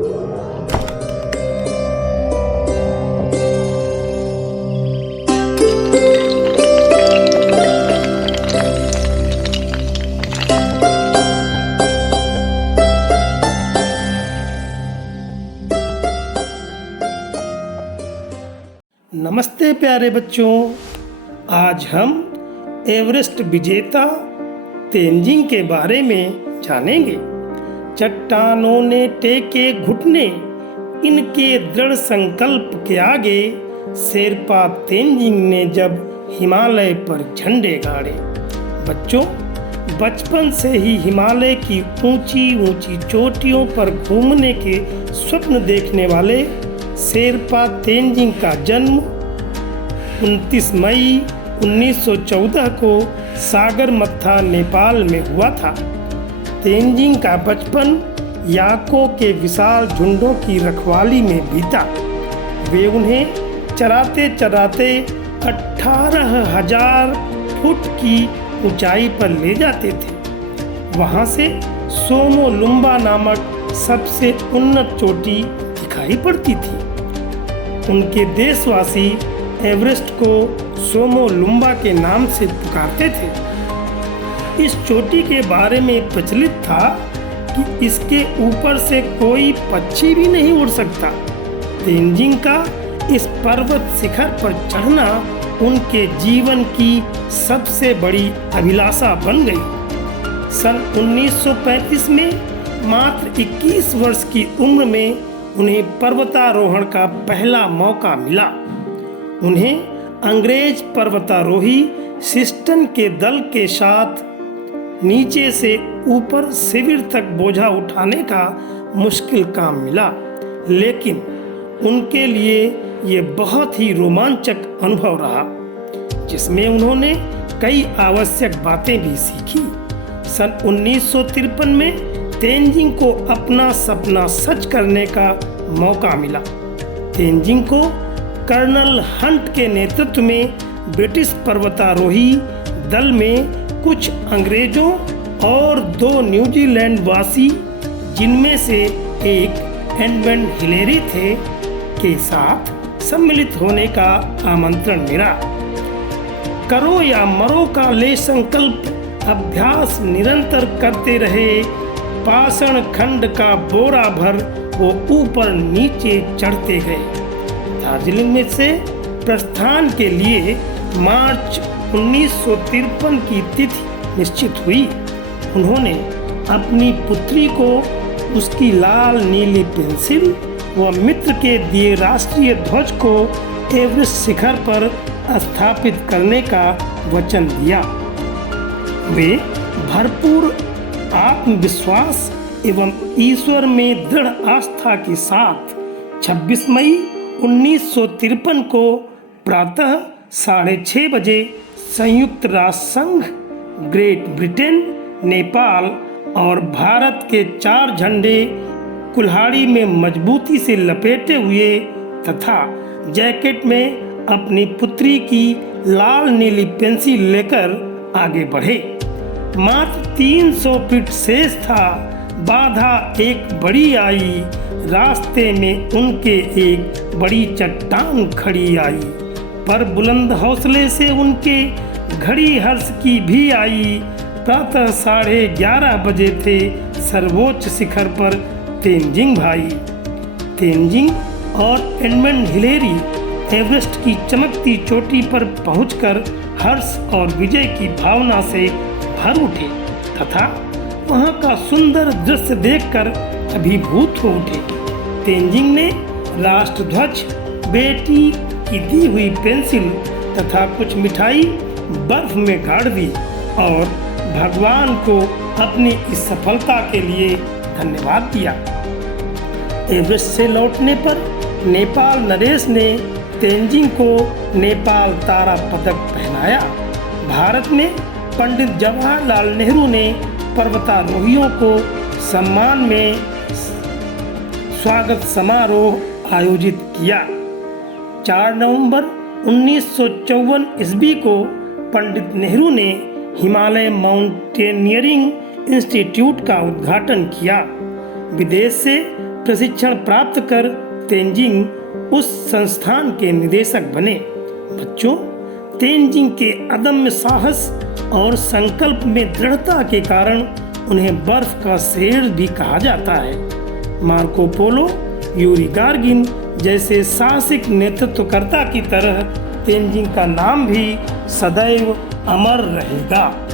नमस्ते प्यारे बच्चों, आज हम एवरेस्ट विजेता तेनजिंग के बारे में जानेंगे। चट्टानों ने टेके घुटने, इनके दृढ़ संकल्प के आगे शेरपा तेनजिंग ने जब हिमालय पर झंडे गाड़े। बच्चों, बचपन से ही हिमालय की ऊंची ऊंची चोटियों पर घूमने के स्वप्न देखने वाले शेरपा तेनजिंग का जन्म 29 मई 1914 को सागरमत्था, नेपाल में हुआ था। तेनजिंग का बचपन याकों के विशाल झुंडों की रखवाली में बीता। वे उन्हें चराते चराते 18,000 फुट की ऊंचाई पर ले जाते थे। वहां से सोमोलुम्बा नामक सबसे उन्नत चोटी दिखाई पड़ती थी। उनके देशवासी एवरेस्ट को सोमोलुम्बा के नाम से पुकारते थे। इस चोटी के बारे में प्रचलित था कि इसके ऊपर से कोई पक्षी भी नहीं उड़ सकता। तेनजिंग का इस पर्वत शिखर पर चढ़ना उनके जीवन की सबसे बड़ी अभिलाषा बन गई। सन 1935 में मात्र 21 वर्ष की उम्र में उन्हें पर्वतारोहण का पहला मौका मिला। उन्हें अंग्रेज पर्वतारोही सिस्टन के दल के साथ नीचे से ऊपर शिविर तक बोझा उठाने का मुश्किल काम मिला, लेकिन उनके लिए ये बहुत ही रोमांचक अनुभव रहा, जिसमें उन्होंने कई आवश्यक बातें भी सीखी। सन 1953 में तेनजिंग को अपना सपना सच करने का मौका मिला। तेनजिंग को कर्नल हंट के नेतृत्व में ब्रिटिश पर्वतारोही दल में कुछ अंग्रेजों और 2 न्यूजीलैंड वासी, जिनमें से एक एडमंड हिलेरी थे, के साथ सम्मिलित होने का आमंत्रण मिला। करो या मरो का ले संकल्प अभ्यास निरंतर करते रहे। पाषाण खंड का बोरा भर वो ऊपर नीचे चढ़ते गए। दार्जिलिंग में से प्रस्थान के लिए मार्च 1953 की तिथि निश्चित हुई। उन्होंने अपनी पुत्री को उसकी लाल नीली पेंसिल व मित्र के दिए राष्ट्रीय ध्वज को एवरेस्ट शिखर पर स्थापित करने का वचन दिया। वे भरपूर आत्मविश्वास एवं ईश्वर में दृढ़ आस्था के साथ 26 मई 1953 को प्रातः 6:30 बजे संयुक्त राष्ट्र संघ, ग्रेट ब्रिटेन, नेपाल और भारत के 4 झंडे कुल्हाड़ी में मजबूती से लपेटे हुए तथा जैकेट में अपनी पुत्री की लाल नीली पेंसिल लेकर आगे बढ़े। मात्र 300 फीट शेष था। बाधा एक बड़ी आई। रास्ते में उनके एक बड़ी चट्टान खड़ी आई, पर बुलंद हौसले से उनके घड़ी हर्ष की भी आई। प्रातः 11:30 बजे थे सर्वोच्च शिखर पर तेनजिंग भाई। तेनजिंग और एडमंड हिलेरी एवरेस्ट की चमकती चोटी पर पहुंचकर हर्ष और विजय की भावना से भर उठे तथा वहां का सुंदर दृश्य देखकर अभिभूत हो उठे। तेनजिंग ने राष्ट्रध्वज, बेटी की दी हुई पेंसिल तथा कुछ मिठाई बर्फ में गाड़ दी और भगवान को अपनी इस सफलता के लिए धन्यवाद दिया। एवरेस्ट से लौटने पर नेपाल नरेश ने तेनजिंग को नेपाल तारा पदक पहनाया। भारत में पंडित जवाहरलाल नेहरू ने पर्वतारोहियों को सम्मान में स्वागत समारोह आयोजित किया। 4 नवंबर 1954 ईस्वी को पंडित नेहरू ने हिमालय माउंटेनियरिंग इंस्टीट्यूट का उद्घाटन किया। विदेश से प्रशिक्षण प्राप्त कर तेंजिंग उस संस्थान के निदेशक बने। बच्चों, तेंजिंग के अदम्य साहस और संकल्प में दृढ़ता के कारण उन्हें बर्फ का शेर भी कहा जाता है। मार्को पोलो, यूरी गार्गिन जैसे साहसिक नेतृत्वकर्ता की तरह तेंजिंग का नाम भी सदैव अमर रहेगा।